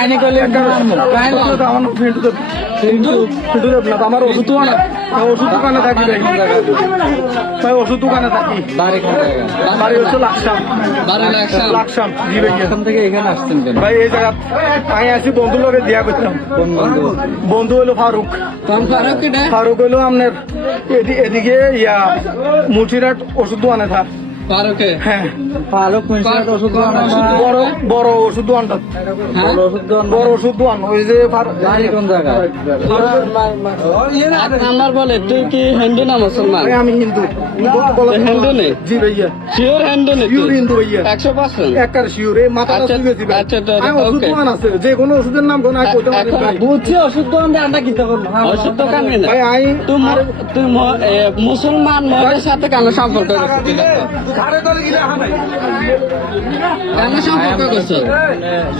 কাহিনী করলে আমার ওষুধ দোকানে ওষুধ দোকানে থাকি ভাই ওষুধ দোকানে থাকি বাড়ি হচ্ছে লাকসাম জি ভাই এখান থেকে এখানে আসছেন কেন? ভাই এই জায়গা আমি আছি বন্ধুর লগে দিয়া করতাম কোন বন্ধু? বন্ধু হইলো ফারুক ফারুক হইলো আপনার এদিকে ইয়া মুচিরাট ওষুধ দোকানে থাক হ্যাঁ ফারুক মিনসার ওষুধ বড় ওষুধ দোকানটা বড় ওষুধ দোকান ওই যে বাড়ি কোন জায়গায়? আমার বলে তুই কি হিন্দু না মুসলমান? ভাই আমি হিন্দু হিন্দু নেই জি ভাইয়া শিওর হিন্দু নেই শিওর হিন্দু ভাইয়া 100%। একার শিওর এই মাথাটা আচ্ছা, শুয়েছি ভাই আচ্ছা, তো, আমি ওষুধ okay. দোকান আছে যে কোনো ওষুধের নাম কোনো আমি কইতে পারি ভাই বুঝছি ওষুধ দোকান দিয়ে আন্ডা কিনতে পারবো ওষুধ দোকান নেই না ভাই আমি তুই মুসলমান মদের সাথে কেন সম্পর্ক করছিস? কেন সম্পর্ক করছো?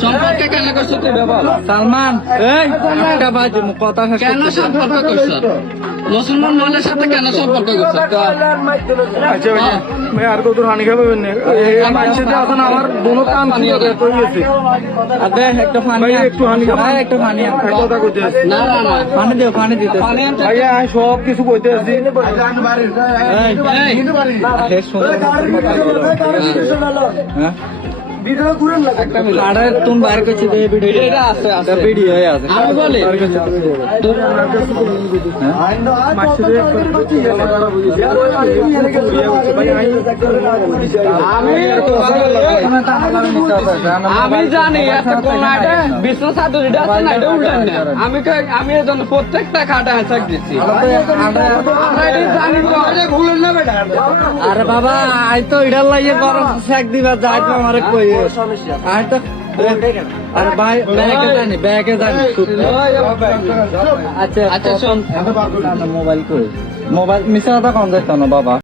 সম্পর্কে কেন করছো তুই ব্যাপার? সালমান এই একটা বাজে কথা কেন সম্পর্ক করছো? মুসলমান মদের সাথে কেন সম্পর্ক করছো? আচ্ছা ভাই ভাই আর কত হানি খাবেন না মানুষের যে এখন আমার বোনো কান ছিল কই গেছে আবে একটা পানি ভাই একটু হানি খাবেন ভাই একটু পানি আন। এক কথা কইতে আছি না না না পানি দিও পানি দিতে পানি আনতে ভাইয়া আমি সব কিছু কইতে আছি এই, বেশ সুন্দর হ্যাঁ আরে তুমি বাইরে করছি ভিডিও এটা আছে আছে ভিডিও আছে আমি বলি আমি জানি একটা কোনাটা বিষ্ণু সাদুরিটা আছে না এটা উল্টান না আমি এর জন্য প্রত্যেকটা খাটা হ্যাঁ দিচ্ছি আমরা এটা জানি তো ভুলেন না বেটা আরে বাবা আই তো ইডাল লাগিয়ে গরম শেক দিবা যাই তো আমারে কই আই তো আরে ভাই ব্যাগে জানি আচ্ছা আচ্ছা শোন মোবাইল কই মোবাইল মিশা কথা কম দেখতো না বাবা